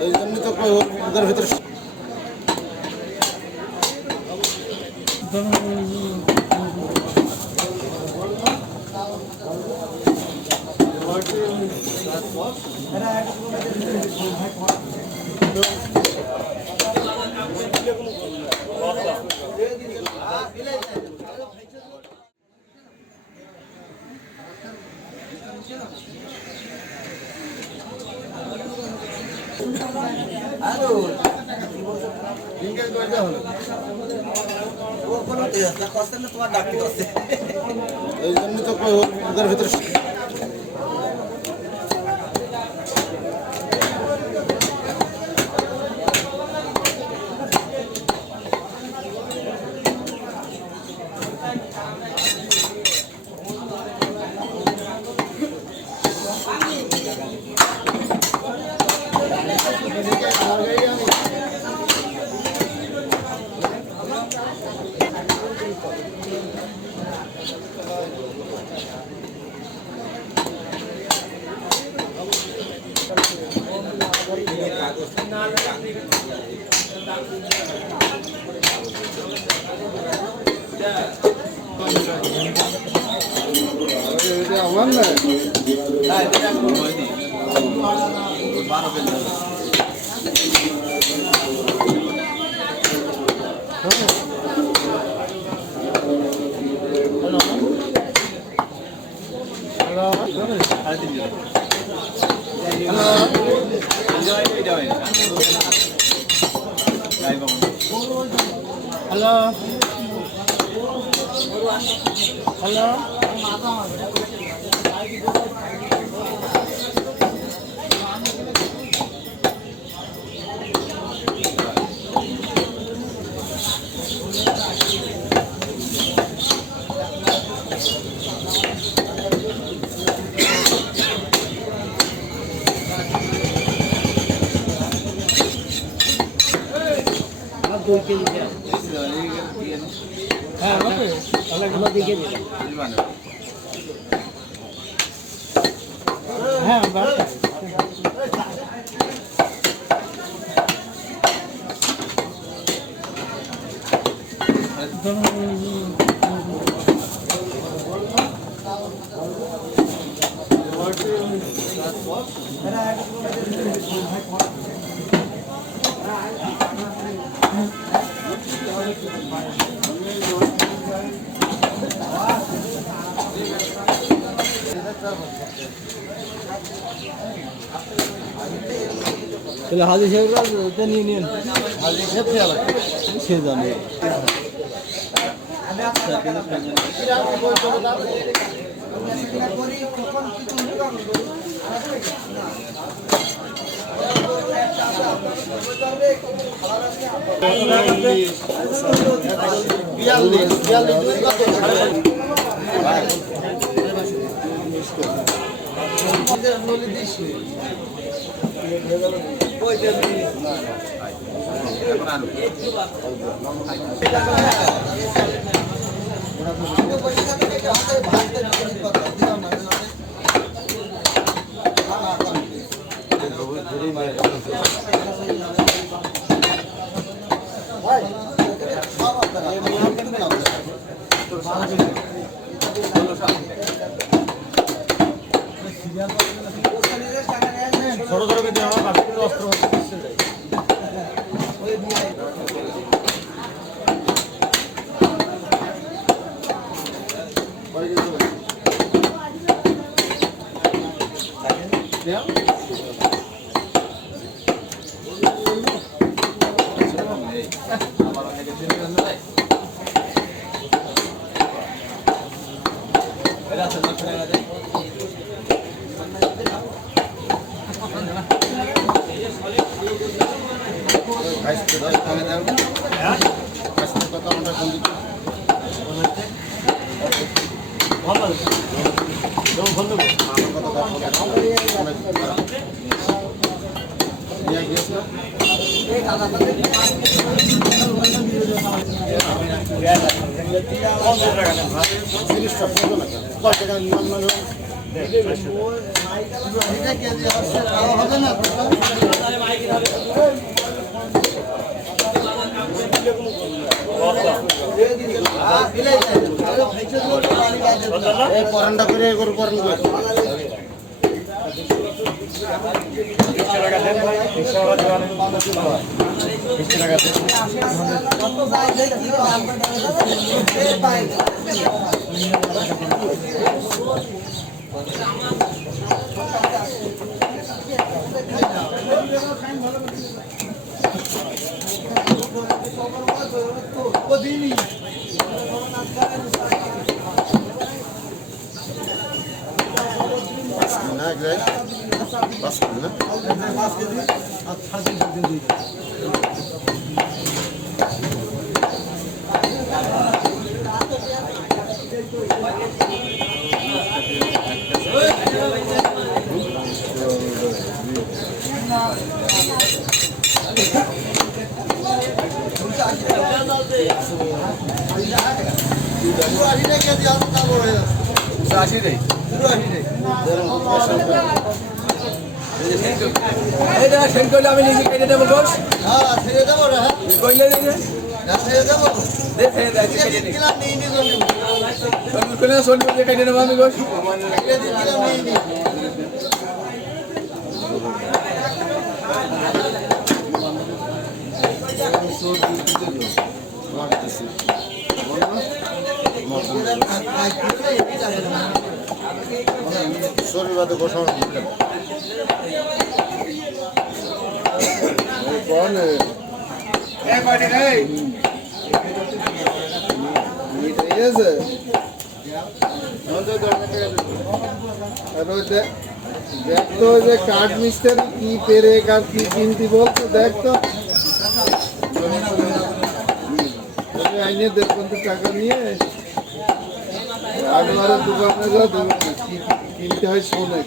এই জন্য তো ওদের ভিতরে এই জন্য তো ওদের ভিতরে আমার না হ্যালো হ্যালো হ্যাঁ তাহলে দিকে হ্যাঁ তাহলে হাজি সাহেবরা নিয়ে নিন হাজি সাহেব সে জানে ছোট ছোট কিন্তু আমার অস্ত্র হবে না পরানটা করে গরু পরান করে না গাই পাস করে না 5 কেজি আর 6 কেজি দিয়ে আমি নিজে কেটে দেবো গোস হ্যাঁ ছেড়ে দেবো রে হ্যাঁ কইলে দিলে না ছেড়ে দেবো দেখে দিলাম নিয়ে নি জন্য কইলে সোন করে কেটে দেবো আমি গোস কেটে দিলাম নিয়ে নি শরীরবাদে ঘোষণা দেখতো যে কাঠ মিস্ত্রি কি পেরে কাঠ কি কিনতি বলতো দেখতো আইনে 50 টাকা নিয়ে আগলারের দোকানে যা কিনতে হয় সোনে